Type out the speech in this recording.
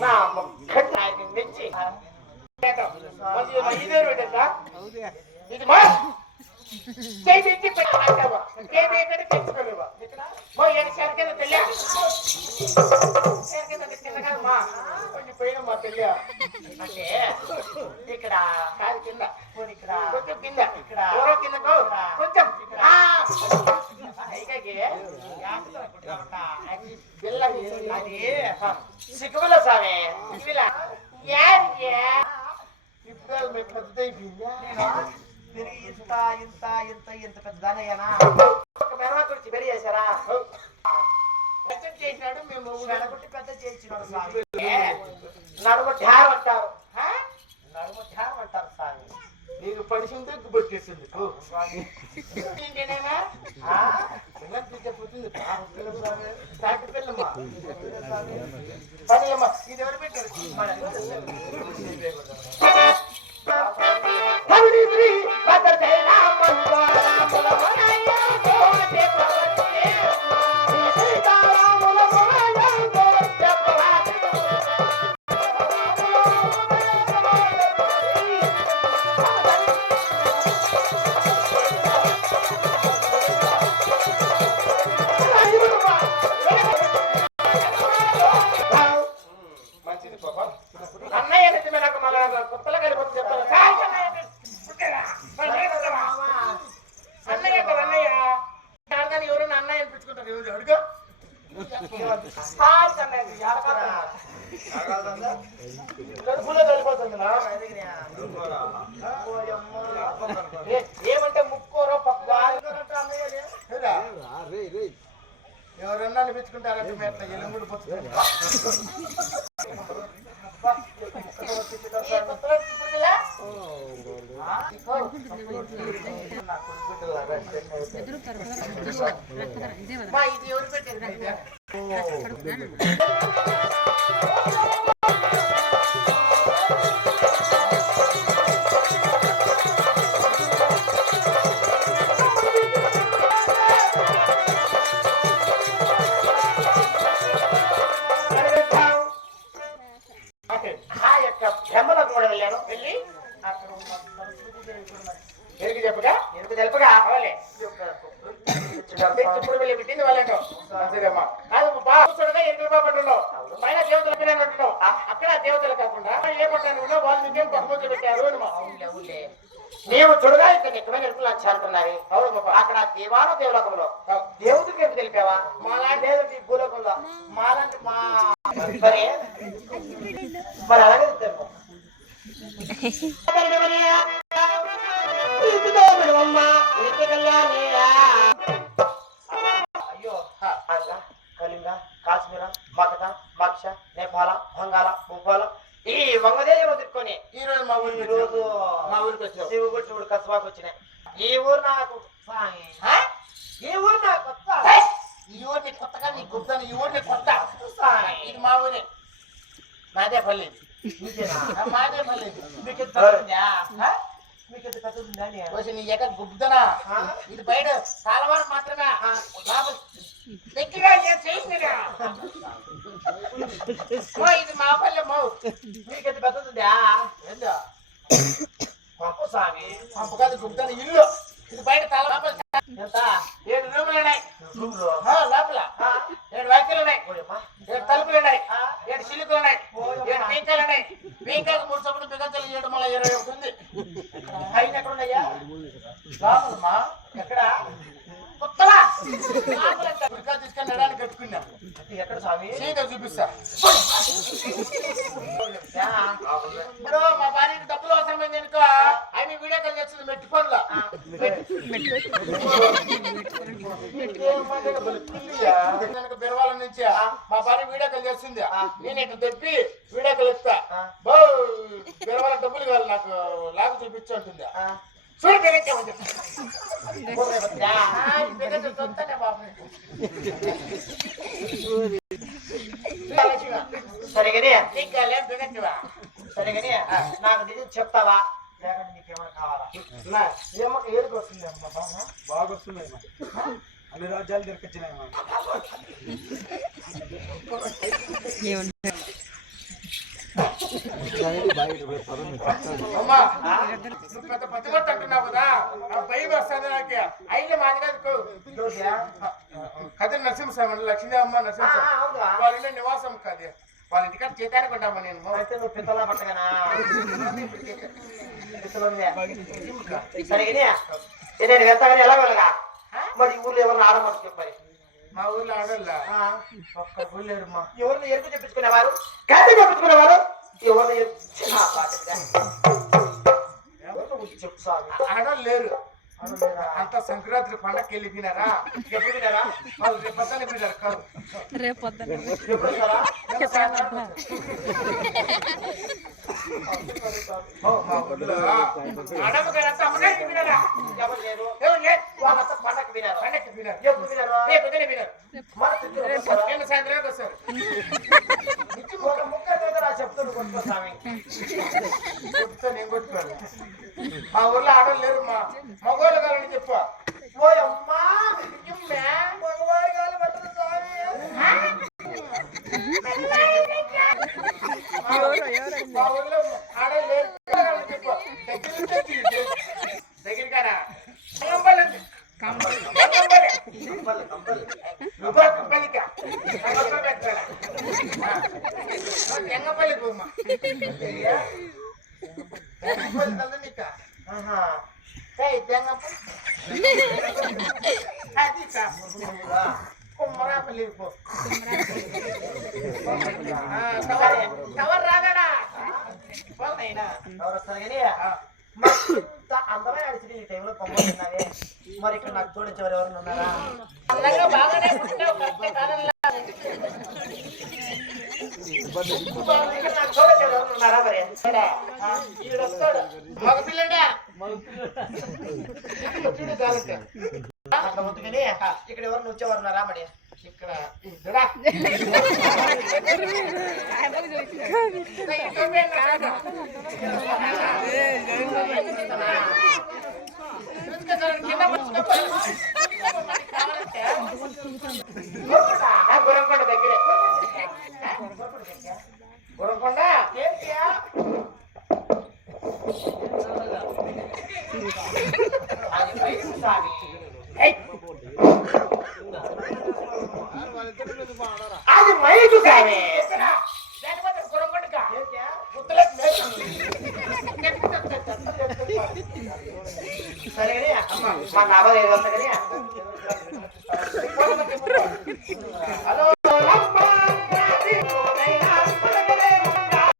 నా మొక్కటి నాకు మెచ్చి ఇదే పెట్టా ఇది మా చేయి పెట్టి పెట్టావా ఎక్కడ తెచ్చుకోలేవా మా ఏడు సరికింద తెల్ల సరికింద చిన్నగా మా కొంచెం పోయిన మా తెల్ల అంటే ఇక్కడ కాదు కింద ఇక్కడ కొంచెం కింద ఇక్కడ కిందకు కొంచెం సిగ్గుల సామే ఇప్పుడు మీ పెద్ద తిరిగి ఇంత ఇంత ఇంత ఇంత పెద్దదానయ్యానా ఒక మెరవకుడు చివరి చేశారా? పెద్ద చేసినాడు మేము వెనకొట్టి పెద్ద చేయించినాడు స్వామి. నడుము ఢార్ అంటారు. ధ్యానం అంటారు స్వామి. నీకు పడిసింది ఏంటేనా పిల్లలు பதிலம்மா இது வரைக்கும் అన్నయ్య అనేది నాకు మన కొత్తలో కలిపి చెప్తాను అన్నయ్య అన్నయ్య ఎవరైనా అన్నయ్య అనిపించుకుంటారు ఎవరు అడుగు ఏమంటే ముక్కోరో పక్క ఎవరన్నా అనిపించుకుంటారంటే మేము అట్లా ఎలుముడు పుచ్చుకుంటాం. ఏ కొత్తలో పుట్టుకులా? ఆ? ఇదిగో. నా కొడుకులాగా మా ఇది ఆ యొక్క భ్రమలో కూడా వెళ్ళాను వెళ్ళి అక్కడ ఉన్న సంస్కృతి తెలుసుకున్నాను. ఎరుకు చెప్పగా? ఎరుకు తెలుపగా? అవలే. ఇప్పుడు వెళ్ళి పెట్టింది వాళ్ళంటో? మంచిదమ్మా. కాదు బా చూడగా ఎరుకులు బాగుంటున్నావు పైన దేవతల పేరు అంటున్నావు? అక్కడ దేవతలు కాకుండా ఏ ఉన్నావు వాళ్ళు నిజం బహుమతులు పెట్టారు అని మా. నీవు చూడగా ఇక్కడ ఎక్కడైనా ఎరుకులు అంటున్నారు అవును బాబా. అక్కడ దేవాను దేవలోకంలో. దేవుడికి ఎందుకు తెలిపావా? మాలాంటి దేవుడికి భూలోకంలో. మాలాంటి మా సరే మరి అలాగే బంగాళ భూపాల ఈ వంగదేశం తిప్పుకొని ఈ రోజు మా ఊరికి రోజు మా ఊరికి వచ్చిన శివగుడి శివుడు కసబాకు వచ్చినాయి. ఈ ఊరు నాకు? ఈ ఊరు నాకు కొత్త! ఈ ఊరిని కొత్తగా నీ గుర్తాను ఈ ఊరిని కొత్త. ఇది మా ఊరే. నాదే పల్లి? మాదే పల్లి మీకు నీ ఎక్కడ ఆ? ఇది బయట సాలవారు మాత్రమే ఇది మా పల్లె మౌ మీకు ఎంత పెద్ద ఉందా? ఏందా పంపు స్వామి. పంపు కాదు గుడ్డన ఇల్లు ఇది బయట తల ఎంత? ఏడు రూములు ఉన్నాయి లోపల? ఏడు వ్యాఖ్యలు ఉన్నాయి. ఏడు తలుపులు ఉన్నాయి? ఏడు చిలుకలు ఉన్నాయి. ఏడు పీకాలు ఉన్నాయి పీకాకు మూడు చొప్పులు పిగంతలు ఏడు మళ్ళీ ఇరవై ఒకటి ఉంది పైన ఎక్కడ ఉన్నాయా? లోపలమ్మా ఎక్కడ? కొత్తలా తీసుకొని నడానికి కట్టుకున్నా. అంటే ఎక్కడ స్వామి? సీత చూపిస్తా. ఇప్పుడు మా భార్యకి డబ్బులు అవసరమైంది అనుకో ఆమె వీడియో కాల్ చేస్తుంది మెట్టి పనులు. బిరవాల నుంచి మా భార్య వీడియో కాల్ చేస్తుంది. నేను ఇట్లా తెప్పి వీడియో కాల్ ఇస్తా. బిరవాల డబ్బులు కావాలి నాకు. నాకు నిజం చెప్తావా నీకేమైనా కావాలా? ఏడుకు వస్తుంది అమ్మ బాగా బాగా వస్తున్నాయి అన్ని రాజ్యాలు దొరికొచ్చినాయి అంటున్నావు కదా నా భయం వస్తుంది నాకు. అయితే కాదు జోసియా? కదిరి నరసింహస్వామి లక్ష్మీ అమ్మ ఆ, నరసింహస్వామి. వాళ్ళ నివాసం కాదు. వాళ్ళ ఇంటికాడ చేతానికి ఉంటామా నేను. పిత్తలా పట్టగనా? పిత్తలుందే. సరే కానీ, ఏ నేను వెళ్తాగానే ఎలా వెళ్ళగా? మరి ఈ ఊర్లో ఎవరిని ఆడమని చెప్పాలి? మా ఊర్లో ఆడోళ్ళ. ఒక్క గుళ్ళేరుమ్మా ఎవరిని ఎరుపు చెప్పించుకునేవారు గడ్డి చెప్పించుకునేవారు చెప్పు లేరు. అనులేరా? అంత సంక్రాంతి పండగకి వెళ్ళిపోయినారా ఎప్పుడు వినారా వాళ్ళు రేపు పొద్దున్న వెళ్ళిపోయినారు కాదు. రేపు? ఎవరు ఎవరు? వాళ్ళంతా పండగ వినారు. ఎప్పుడు వినారు? రేపు. మన? నిన్న సాయంత్రం మా ఊర్లో ఆడలేరు మా మగోళ్ళు కావాలని చెప్పా. ఓ అమ్మా ఆ, కవర్ రాగడా అందమైన అడిచి ఈ టైంలో పొమ్మన్నావే మరి ఇక్కడ నాకు తోడించేవారు ఎవరు ఉన్నారా అందంగా బాగానే ఇక్కడ నాకు తోడించేవారు ఎవరు మరి ఇక్కడ ఈడు వస్తాడు. మగపిల్లడా చూడు కాలక అట్లా వద్దు కానీ ఇక్కడ ఎవరు వచ్చేవారు ఉన్నారా మరి ఇక్కడ ఇద్దరా గురంకొండ దగ్గరే గురంకొండ ఏంటియా? అది బయట స్వామి. ఏయ్, అది మైకు స్వామి. ఎక్కడా? లేకపోతే గురంకొండకా? ఏంటియా?